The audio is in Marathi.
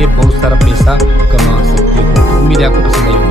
करके बहुत सारा पैसा कमा सकते हो। उम्मीद है आपको पसंद आई होगी।